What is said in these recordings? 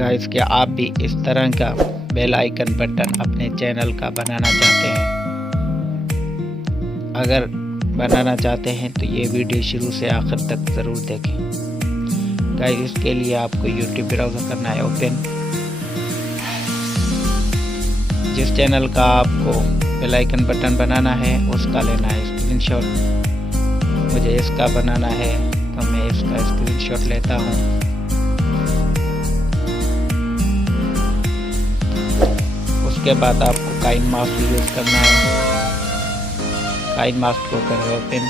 Guys, क्या आप भी इस तरह का बेल आइकन बटन अपने चैनल का बनाना चाहते हैं? अगर बनाना चाहते हैं तो ये वीडियो शुरू से आखिर तक ज़रूर देखें। गाइस, इसके लिए आपको यूट्यूब ब्राउज़र करना है ओपन। जिस चैनल का आपको बेल आइकन बटन बनाना है उसका लेना है स्क्रीनशॉट। मुझे इसका बनाना है तो मैं इसका स्क्रीनशॉट लेता हूँ। उसके बाद आपको काइन मास्क यूज़ करना है। काइन मास्क को करें ओपन।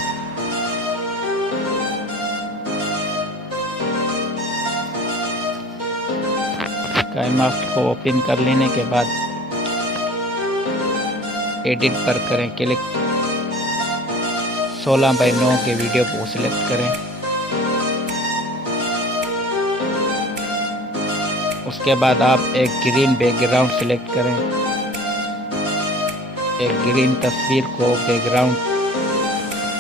काइन मास्क को ओपन कर लेने के बाद एडिट पर करें क्लिक। 16:9 के वीडियो को सिलेक्ट करें। उसके बाद आप एक ग्रीन बैकग्राउंड सिलेक्ट करें। एक ग्रीन तस्वीर को बैकग्राउंड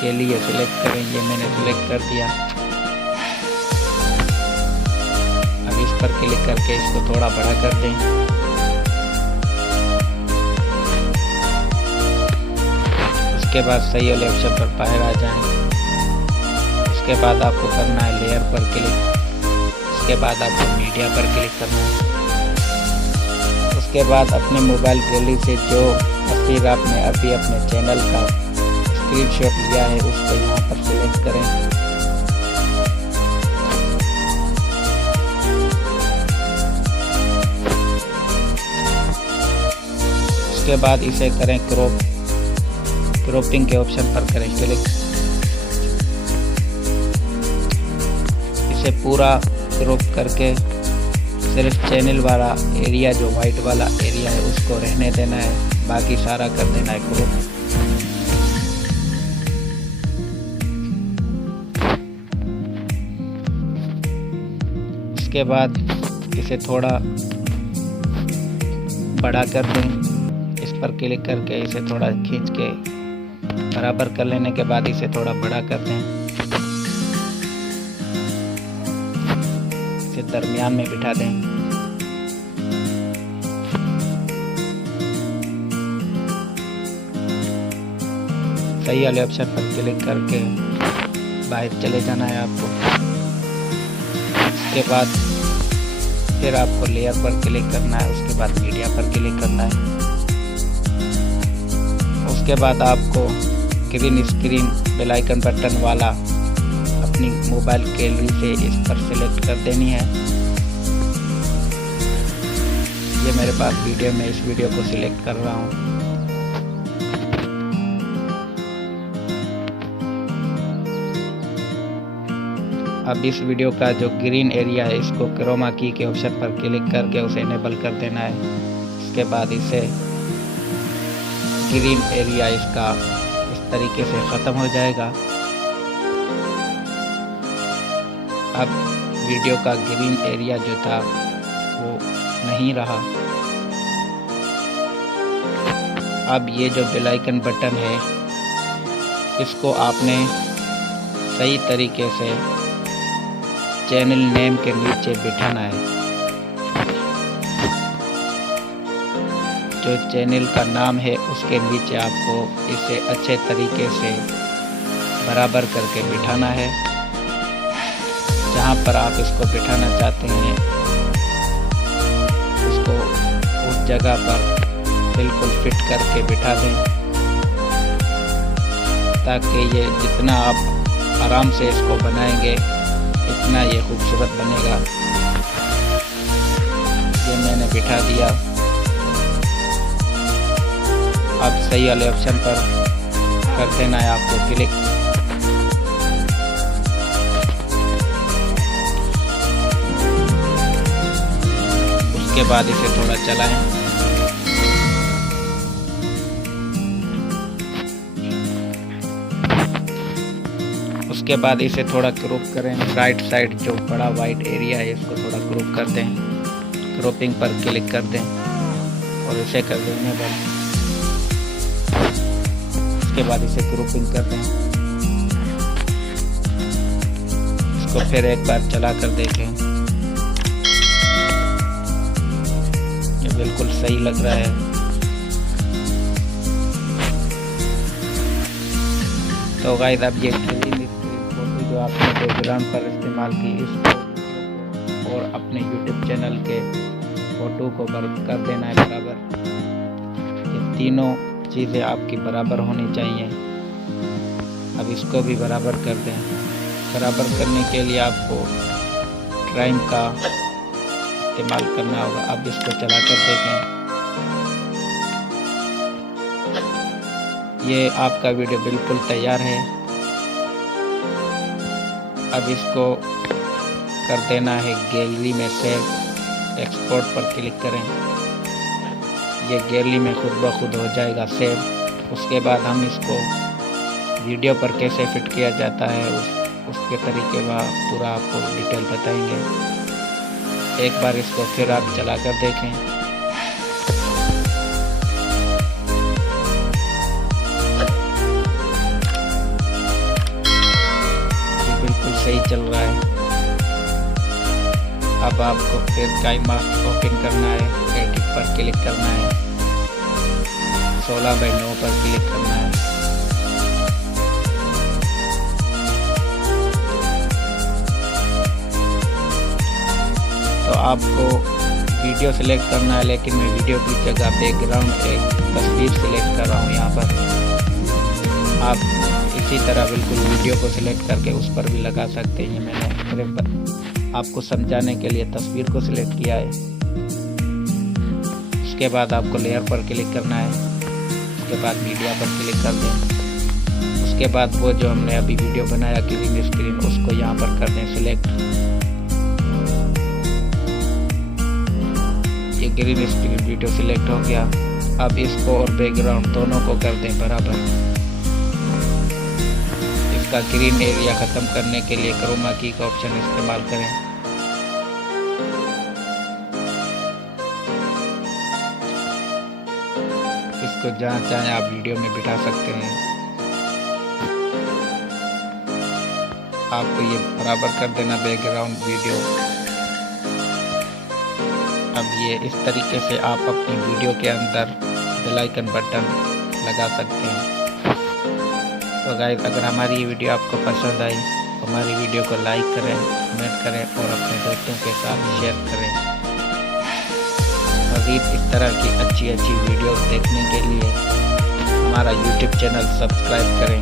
के लिए सिलेक्ट करें। ये मैंने सिलेक्ट कर दिया। अब इस पर क्लिक करके इसको थोड़ा बड़ा कर दें। उसके बाद सही वाले ऑप्शन पर बाहर आ जाएं। उसके बाद आपको करना है लेयर पर क्लिक। उसके बाद आपको मीडिया पर क्लिक करना है। उसके बाद अपने मोबाइल गैलरी से जो तस्वीर आपने अभी अपने चैनल का स्क्रीनशॉट लिया है उसको यहाँ पर सिलेक्ट करें। उसके बाद इसे करें क्रॉपिंग के ऑप्शन पर करें क्लिक। इसे पूरा क्रॉप करके सिर्फ चैनल वाला एरिया जो वाइट वाला एरिया है उसको रहने देना है, बाकी सारा कर देना है क्रॉप। उसके बाद इसे थोड़ा बड़ा कर दें। इस पर क्लिक करके इसे थोड़ा खींच के बराबर कर लेने के बाद इसे थोड़ा बड़ा कर दें। इसे दरमियान में बिठा दें। सही वाले ऑप्शन पर क्लिक करके बाहर चले जाना है आपको। उसके बाद फिर आपको लेयर पर क्लिक करना है। उसके बाद मीडिया पर क्लिक करना है। उसके बाद आपको green screen bell icon button वाला अपनी मोबाइल गैलरी से इस पर सिलेक्ट कर देनी है। ये मेरे पास वीडियो में इस वीडियो को सिलेक्ट कर रहा हूँ। अब इस वीडियो का जो ग्रीन एरिया है इसको क्रोमा की के ऑप्शन पर क्लिक करके उसे इनेबल कर देना है। उसके बाद इसे ग्रीन एरिया इसका इस तरीके से ख़त्म हो जाएगा। अब वीडियो का ग्रीन एरिया जो था वो नहीं रहा। अब ये जो बेल आइकन बटन है इसको आपने सही तरीके से चैनल नेम के नीचे बिठाना है। जो चैनल का नाम है उसके नीचे आपको इसे अच्छे तरीके से बराबर करके बिठाना है। जहाँ पर आप इसको बिठाना चाहते हैं उसको उस जगह पर बिल्कुल फिट करके बिठा दें, ताकि ये जितना आप आराम से इसको बनाएंगे इतना ये खूबसूरत बनेगा। ये मैंने बिठा दिया। अब सही वाले ऑप्शन पर कर देना है आपको क्लिक। उसके बाद इसे थोड़ा चलाएं। उसके बाद इसे थोड़ा क्रॉप करें। राइट साइड जो बड़ा वाइट एरिया है इसको थोड़ा क्रॉप कर दें। क्रॉपिंग पर क्लिक कर दें और इसे कर दें इनेबल। उसके बाद इसे क्रॉपिंग कर दें। इसको फिर एक बार चला कर देखें। सही लग रहा है। तो गाइस अब ये ग्रीन स्क्रीन फोटो जो आपने बैकग्राउंड पर इस्तेमाल की, इसको और अपने YouTube चैनल के फोटो को कर देना है बराबर। ये तीनों चीज़ें आपकी बराबर होनी चाहिए। अब इसको भी बराबर कर दें। बराबर करने के लिए आपको टाइम का इस्तेमाल करना होगा। अब इसको चला कर देखें। ये आपका वीडियो बिल्कुल तैयार है। अब इसको कर देना है गैलरी में सेव। एक्सपोर्ट पर क्लिक करें। ये गैलरी में खुद ब खुद हो जाएगा सेव। उसके बाद हम इसको वीडियो पर कैसे फिट किया जाता है उसके तरीके का पूरा आपको डिटेल बताएंगे। एक बार इसको फिर आप चला कर देखें। ये बिल्कुल सही चल रहा है। अब आपको फिर काइनमास्टर ओपन करना है, एडिट पर क्लिक करना है, 16:9 पर क्लिक करना है। तो आपको वीडियो सिलेक्ट करना है, लेकिन मैं वीडियो की जगह बैकग्राउंड एक तस्वीर सिलेक्ट कर रहा हूँ यहाँ पर। आप इसी तरह बिल्कुल वीडियो को सिलेक्ट करके उस पर भी लगा सकते हैं। मैंने आपको समझाने के लिए तस्वीर को सिलेक्ट किया है। उसके बाद आपको लेयर पर क्लिक करना है। उसके बाद मीडिया पर क्लिक कर दें। उसके बाद वो जो हमने अभी वीडियो बनाया ग्रीन स्क्रीन, उसको यहाँ पर कर दें सिलेक्ट। ये ग्रीन स्क्रीन वीडियो सिलेक्ट हो गया। अब इसको और बैकग्राउंड दोनों को कर दें बराबर। इसका ग्रीन एरिया ख़त्म करने के लिए क्रोमा की का ऑप्शन इस्तेमाल करें। इसको जहाँ चाहें आप वीडियो में बिठा सकते हैं। आपको ये बराबर कर देना बैकग्राउंड वीडियो। अब ये इस तरीके से आप अपनी वीडियो के अंदर बेल आइकन बटन लगा सकते हैं। तो गाइस अगर हमारी ये वीडियो आपको पसंद आई तो हमारी वीडियो को लाइक करें, कमेंट करें और अपने दोस्तों के साथ शेयर करें। मज़ीद इस तरह की अच्छी वीडियो देखने के लिए हमारा YouTube चैनल सब्सक्राइब करें।